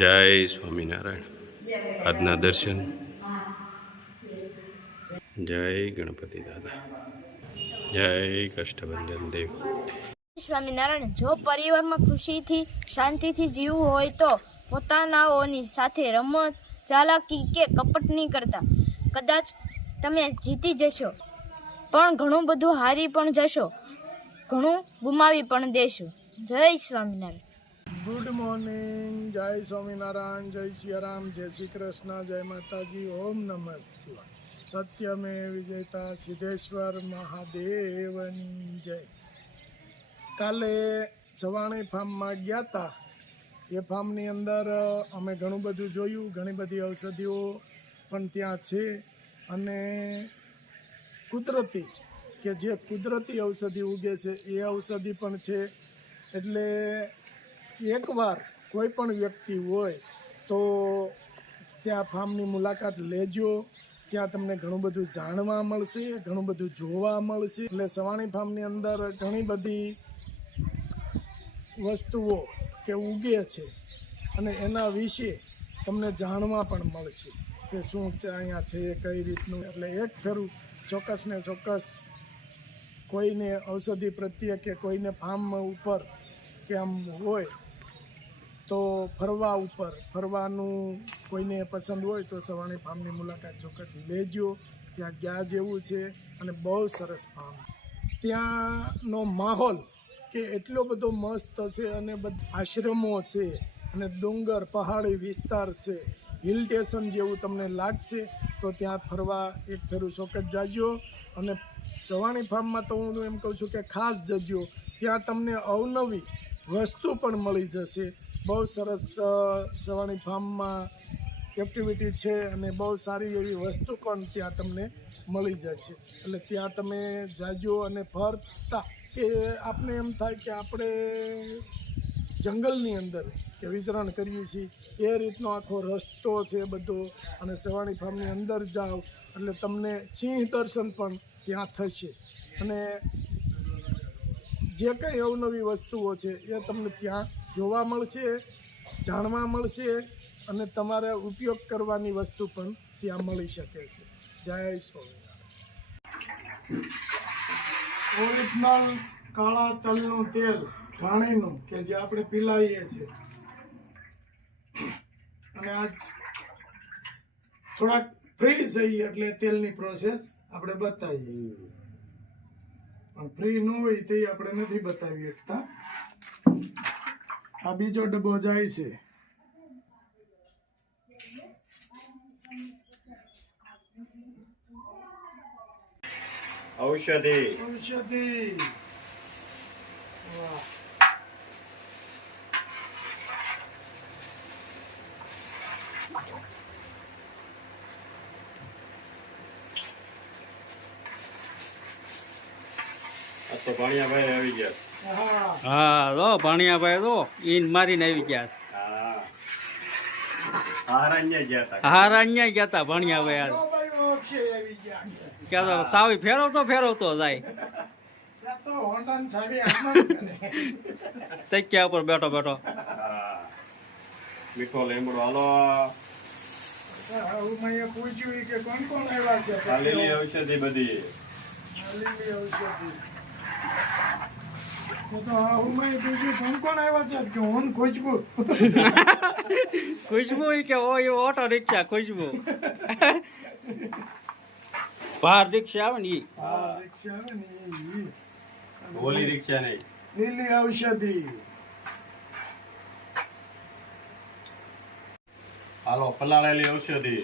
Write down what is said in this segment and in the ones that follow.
જય સ્વામિનારાયણ. આજના દર્શન. જય ગણપતિ દાદા. જય કષ્ટભંજન દેવ. સ્વામિનારાયણ. જો પરિવારમાં ખુશીથી શાંતિથી જીવવું હોય તો પોતાનાઓની સાથે રમત, ચાલાકી કે કપટ નહીં કરતા. કદાચ તમે જીતી જશો, પણ ઘણું બધું હારી પણ જશો, ઘણું ગુમાવી પણ દેશો. જય સ્વામિનારાયણ. Good morning. જય સ્વામિનારાયણ. જય સિયારામ. જય શ્રી કૃષ્ણ. જય માતાજી. ઓમ નમઃ શિવાય. સત્યમે વિજેતા સિદ્ધેશ્વર મહાદેવની જય. કાલે સવાણી ફાર્મમાં ગયા હતા. એ ફાર્મની અંદર અમે ઘણું બધું જોયું. ઘણી બધી ઔષધિઓ પણ ત્યાં છે અને કુદરતી કે જે કુદરતી ઔષધિ ઉગે છે એ ઔષધિ પણ છે. એટલે એકવાર કોઈ પણ વ્યક્તિ હોય તો ત્યાં ફાર્મની મુલાકાત લેજો. ત્યાં તમને ઘણું બધું જાણવા મળશે, ઘણું બધું જોવા મળશે. એટલે સવાણી ફાર્મની અંદર ઘણી બધી વસ્તુઓ કે ઉગે છે અને એના વિશે તમને જાણવા પણ મળશે કે શું અહીંયા છે, કઈ રીતનું. એટલે એક ફેરું ચોક્કસ ને ચોક્કસ કોઈને ઔષધિ પ્રત્યે કે કોઈને ફાર્મ ઉપર કે આમ હોય તો ફરવાનું કોઈને પસંદ હોય તો સવાણી ફાર્મની મુલાકાત ચોક્કસ લેજો. ત્યાં ગયા જેવું છે અને બહુ સરસ ફાર્મ. ત્યાંનો માહોલ કે એટલો બધો મસ્ત છે અને આશ્રમો છે અને ડુંગર પહાડી વિસ્તાર છે, હિલ સ્ટેશન જેવું તમને લાગશે. તો ત્યાં ફરવા એક ફેરું ચોક્કસ જાજો. અને સવાણી ફાર્મમાં તો હું એમ કહું છું કે ખાસ જજો. ત્યાં તમને અવનવી વસ્તુ પણ મળી જશે. બહુ સરસ સવાણી ફાર્મમાં એક્ટિવિટી છે અને બહુ સારી એવી વસ્તુ પણ ત્યાં તમને મળી જશે. એટલે ત્યાં તમે જાજો અને ફરતા કે આપને એમ થાય કે આપણે જંગલની અંદર કે વિચરણ કરીએ છીએ એ રીતનો આખો રસ્તો છે બધો. અને સવાણી ફાર્મની અંદર જાઓ એટલે તમને સિંહ દર્શન પણ ત્યાં થશે. અને જે કંઈ અવનવી વસ્તુઓ છે એ તમને ત્યાં જોવા મળશે, જાણવા મળશે અને તમારે ઉપયોગ કરવાની વસ્તુ પણ ત્યાં મળી શકે છે. જય સ્વામિનારાયણ. ઓરિજિનલ કાળા તલનું તેલ ઘાણીનું કે જે આપણે પીલાવીએ છીએ. અને આ થોડાક ફ્રી જઈએ એટલે તેલની પ્રોસેસ આપણે બતાવીએ, પણ ફ્રી ન હોય તે આપણે નથી બતાવી શકતા. આ બીજો ડબ્બો જાય છે. ઔષધિ. વાહ. તો ભાણિયાભાઈ આવી ગયા. હા લો ભાણિયાભાઈ તો ઈન મારીને આવી ગયા છે. હારાન્યા ગયા હતા. હારાન્યા ગયા હતા ભાણિયાભાઈ આજ કે સાવી ફેરવતો જાય તક્યા ઉપર બેઠો મીઠો લીમડો. હાલો પૂછ્યું કે કોણ કોણ આવ્યા છે. લીલી ઔષધિ બધી. ખુશ્બુ કે ઓટો રિક્ષા ખુશ્બુ ભાર રિક્ષા આવે ને ઓલી રિક્ષા નહીં, લીલી ઔષધિ. હાલો પલાળેલી ઔષધિ.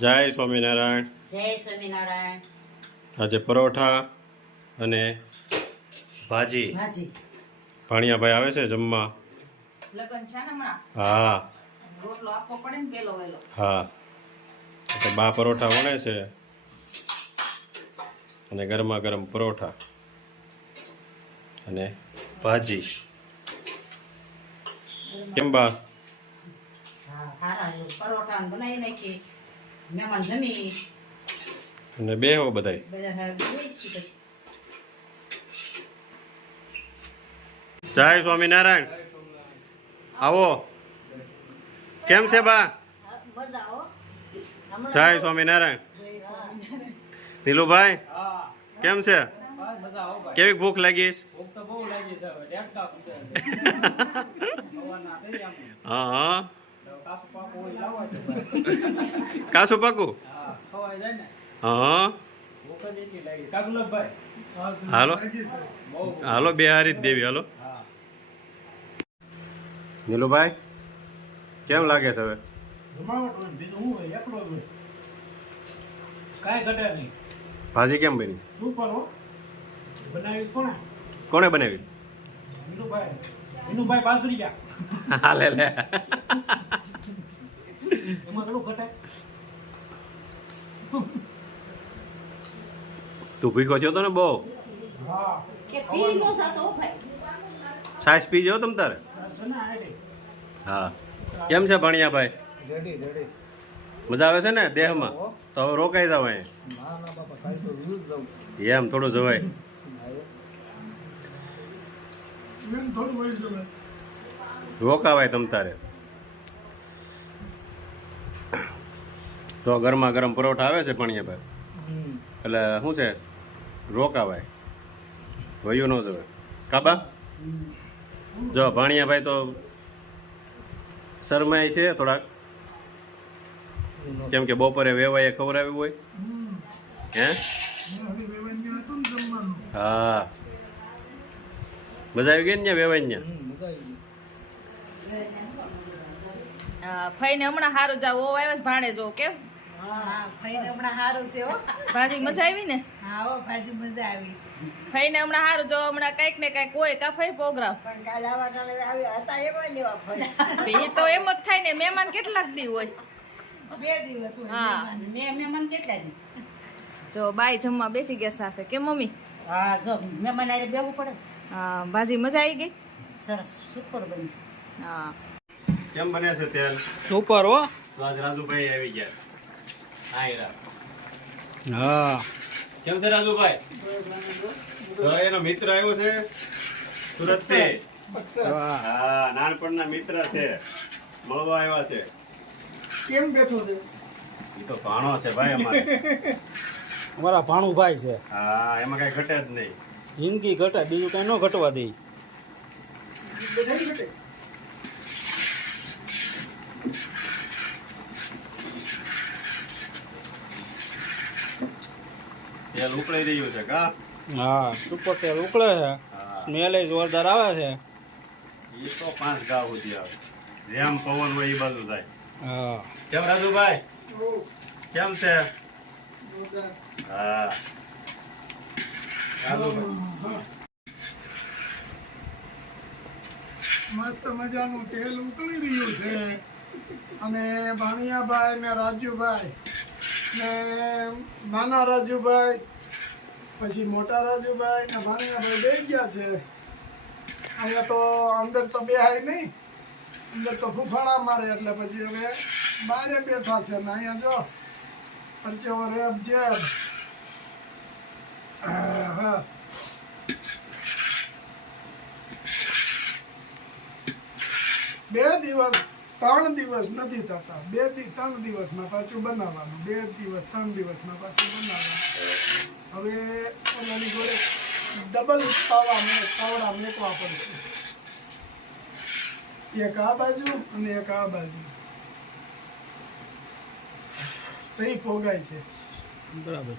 જય સ્વામિનારાયણ. જય સ્વામિનારાયણ. આજે પરોઠા અને ભાજી. ભાણિયાભાઈ આવે છે જમવા. હા હા. તો બા પરોઠા વણે છે અને ગરમા ગરમ પરોઠા. અને ભાજી. કેમ બા? પરોઠા બનાવી નાખી મહેમાન જમી અને બેહો બધાય. બધા બેસી પછી જય સ્વામિનારાયણ. આવો. કેમ છે બા? મજા આવો જય સ્વામિનારાયણ. નીલુભાઈ કેમ છે? કેવી ભૂખ લાગી? હા હા. કાસુ પાકું? હા. હાલો હાલો બે હારી જ દેવી. હાલો નીલુભાઈ કેમ લાગે છે હવે? કાંઈ ઘટે નહીં. ભાજી કેમ બની? સુપર હો. બનાવી કોણે? કોણે બનાવી? વિનુભાઈ બાસુરિયા. હા લે લે. એમાં થોડું ઘટે. તું ભૂખ્યો થયો તો ને બહુ. હા. કે પી નો સાતો ભાઈ છાશ પી જાઓ તમ તારે. હા. કેમ છે ભણિયાભાઈ? Ready ready. મજા આવે છે ને દેહમાં? તો હવે રોકાઈ જાવ અહીં. ના ના બાપા કાંઈ તો વ્યૂઝ જાઉં. એમ થોડું જવાય. થોડું વળી જવાય. રોકાવાય તમ તારે. તો ગરમા ગરમ પરોઠા આવે છે ભણિયાભાઈ, એટલે શું છે રોકાવાય, વયું ન જવાય. કાબા જો ભાણિયાભાઈ તો શરમાય છે થોડાક, કેમ કે બપોરે વેવાએ ખવડાવ્યું હોય. હે હા મજા આવી ગઈ ને વેવાઈ? ફઈને હમણાં સારું જાવ ઓ આવ્યા ભાણે જો કેમ હા ભાઈને હમણાં સારું છે હો ભાજી મજા આવી ને? હા હો ભાજી મજા આવી ફઈને હમણાં સારું જો હમણાં કઈક ને કઈક હોય કાફાઈ પ્રોગ્રામ પણ કાલે આવા ટાણે આવી હતા એમાં લેવા ભાઈ એ તો એમ જ થાય ને, મહેમાન કેટલાક દી હોય? 2 દિવસ હોય હા. મહેમાન કેટલા દી જો બાઈ જમવા બેસી ગયા સાથે કેમ મમ્મી? હા જો મહેમાન આરે બેવું પડે હા ભાજી મજા આવી ગઈ? સરસ સુપર બની હા કેમ બને છે તેલ? સુપર હો. તો આજ રાજુભાઈ આવી ગયા. આયરા. હા કેમ છે રાજુભાઈ? તો એનો મિત્ર આવ્યો છે સુરત થી. હા નાનપણના મિત્ર છે, મળવા આવ્યા છે. કેમ બેઠો છે? એ તો ભાણો છે ભાઈ અમારે. અમારા ભાણુભાઈ છે. હા એમાં કઈ ઘટે જ નહીં. જિંદગી ઘટે બીજું કઈ ન ઘટવા દે. બધાય ઘટે. તેલ ઉકળી રહ્યું છે કા? હા સુપર તેલ ઉકળે છે, સ્મેલ જોરદાર આવે છે. એ તો 5 ગાવ સુધી આવે, જેમ પવન હોય એ બાજુ થાય. હા કેમ રાજુભાઈ કેમ છે? હા રાજુભાઈ મસ્ત મજાનું તેલ ઉકળી રહ્યું છે અને ભાણિયાભાઈ ને રાજુભાઈ ને નાના રાજુભાઈ પછી મોટા રાજુભાઈ ને ભાણિયાભાઈ બેસી ગયા છે. અહીંયા તો અંદર તો બેહાય નહીં, અંદર તો ફૂફાડા મારે એટલે પછી હવે બારે બેઠા છે ને અહીંયા જો પરચેવો રેબ જેબ. હા 2 દિવસ 3 દિવસ નથી થતા, 2 થી 3 દિવસમાં પાછું બનાવવાનું, 2 દિવસ 3 દિવસમાં પાછું બનાવવાનું. હવે ઓલાની જોડે ડબલ તવડા મેકવા પડશે, એક આ બાજુ અને એક આ બાજુ, તો એ પોગાય છે બરાબર.